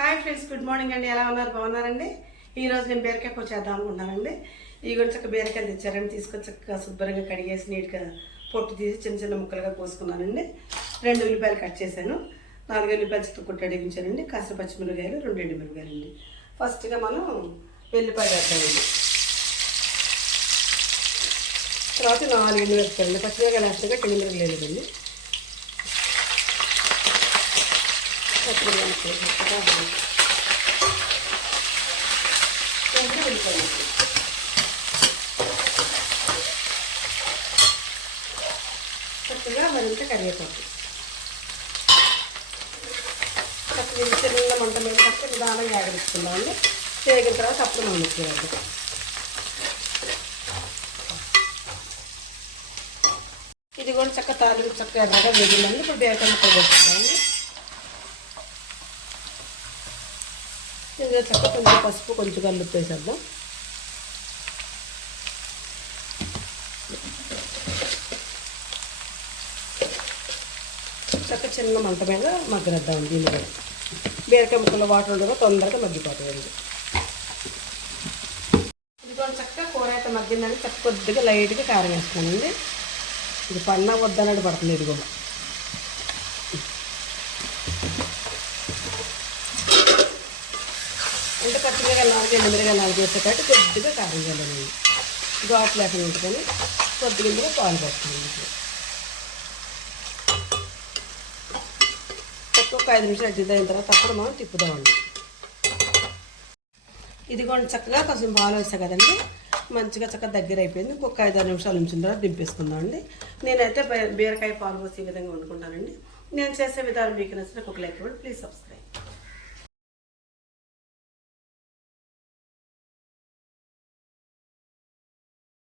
Hi friends, good morning అండి. ఎలా ఉన్నారు? బాగున్నారండి? ఈరోజు నేను బీరకాయ కూర చేద్దాం అనుకుంటున్నానండి. ఈ గురించి చక్క బీరకాయలు తెచ్చారండి. తీసుకొచ్చి శుభ్రంగా కడిగేసి నీట్గా పొట్టు తీసి చిన్న చిన్న ముక్కలుగా కోసుకున్నానండి. 2 ఉల్లిపాయలు కట్ చేశాను. 4 ఉల్లిపాయలు చిత్త కొట్టి అడిగించానండి. కాసిన పచ్చిమిరపకాయలు, 2 ఎండుమిరపకాయలండి. ఫస్ట్గా మనం వెల్లిపాయలు వేద్దామండి. తర్వాత 4 ఎండుమిరపకాయలు, పచ్చిమిరపకాయలు వేస్తాగా ఎండుమిరపకాయలు లేదండి. చక్కగా మరింత కరివేపాకు చక్కగా చిన్న మంట మీద చక్కగా నిదానంగా ఆగరిస్తున్నామండి. వేగిన తర్వాత అప్పుడు మనం వేయాలి. ఇది కూడా చక్క తాలింపు చక్కగా ఎర్రగా వేగిందండి. ఇప్పుడు బీరకాయ ముక్కలు వేసుకుందామండి. ఇందులో చక్క కొంచెం పసుపు, కొంచెం కల్లుప్పు వేసేద్దాం. చక్క చిన్న మంట మీద మగ్గనిద్దామండి. దీనిలో బీరకాయ ముక్కలు వాటర్ ఉండగా తొందరగా మగ్గిపోతాయండి. ఇది కూడా చక్కగా కూర అయితే మగ్గిందని చక్క కొద్దిగా లైట్గా కారం వేస్తానండి. ఇది పన్నా వద్దన్నట్టు పడుతుంది. ఇది కూడా అంటే పచ్చిమిరకాయలు 4 ఎండుమిరకాయలు 4 వేసేటట్టు కొద్దిగా కారం చల్లండి. ఘాటు లేకుండా ఉంటుందని కొద్దిగా ఇందులో పాలు పోస్తామండి. ఒక 5 నిమిషాలు అడ్డిద్దాయిన తర్వాత అప్పుడు మనం తిప్పుదామండి. ఇది కూడా చక్కగా కొంచెం పాలు వేస్తాయి కదండి. మంచిగా చక్కగా దగ్గర అయిపోయింది. ఇంకొక 5-6 నిమిషాలు ఉంచిన తర్వాత దింపేసుకుందామండి. నేనైతే బీరకాయ పాలు పోసి ఈ విధంగా వండుకుంటానండి. నేను చేసే విధానం మీకు నచ్చితే ఒక లైక్ ఇవ్వండి. Please subscribe.